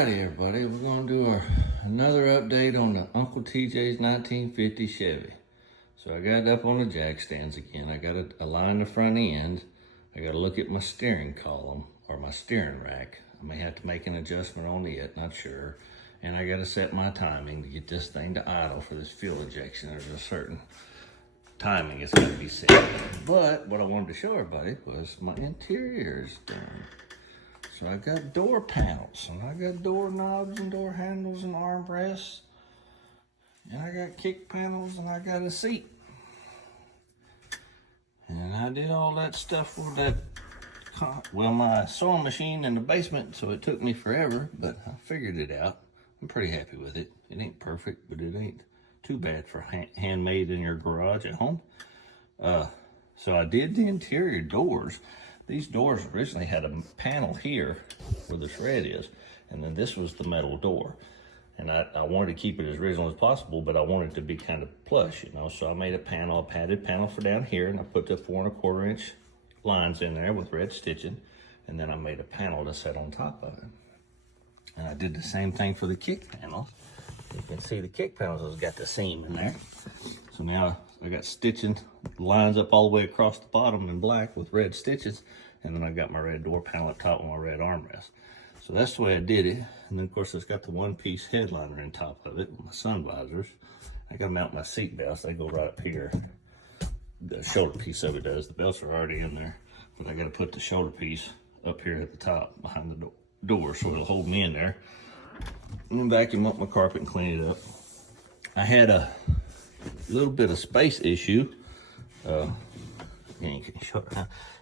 Alrighty, everybody, we're gonna do another update on the Uncle TJ's 1950 Chevy. So I got it up on the jack stands again. I got to align the front end. I got to look at my steering column or my steering rack. I may have to make an adjustment on it, not sure. And I got to set my timing to get this thing to idle for this fuel injection. There's a certain timing it's got to be set. But what I wanted to show everybody was my interior is done. So I got door panels, and I got door knobs and door handles and armrests, and I got kick panels, and I got a seat. And I did all that stuff with that, my sewing machine in the basement, so it took me forever, but I figured it out. I'm pretty happy with it. It ain't perfect, but it ain't too bad for handmade in your garage at home. So I did the interior doors. These doors originally had a panel here where the shred is, and then this was the metal door. And I wanted to keep it as original as possible, but I wanted it to be kind of plush, you know. So I made a padded panel for down here, and I put the 4 1/4 inch lines in there with red stitching, and then I made a panel to set on top of it. And I did the same thing for the kick panels. You can see the kick panels has got the seam in there. So now I got stitching lines up all the way across the bottom in black with red stitches, and then I got my red door panel up top with my red armrest. So that's the way I did it. And then of course it's got the one-piece headliner in top of it with my sun visors. I gotta mount my seat belts. They go right up here. The shoulder piece of it does. The belts are already in there, but I gotta put the shoulder piece up here at the top behind the door so it'll hold me in there. I'm gonna vacuum up my carpet and clean it up. I had a little bit of space issue.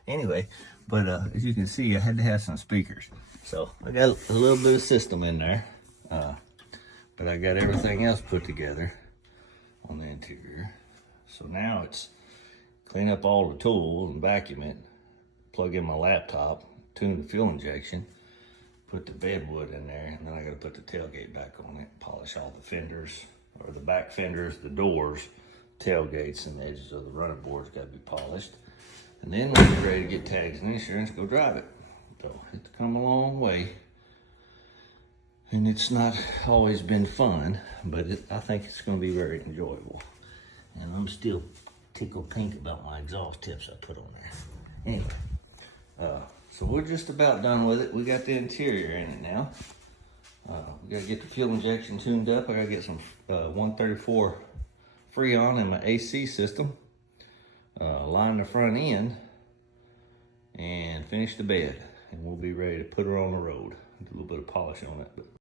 Anyway, but as you can see, I had to have some speakers. So I got a little bit of system in there, but I got everything else put together on the interior. So now it's clean up all the tools and vacuum it, plug in my laptop, tune the fuel injection, put the bedwood in there, and then I gotta put the tailgate back on it, polish all the fenders, or the back fenders, the doors, tailgates, and the edges of the running boards gotta be polished. And then when you're ready to get tags and insurance, go drive it. So it's come a long way. And it's not always been fun, but I think it's gonna be very enjoyable. And I'm still tickled pink about my exhaust tips I put on there. Anyway, so we're just about done with it. We got the interior in it now. We gotta get the fuel injection tuned up. I gotta get some 134 Freon in my AC system, line the front end, and finish the bed. And we'll be ready to put her on the road. Do a little bit of polish on it.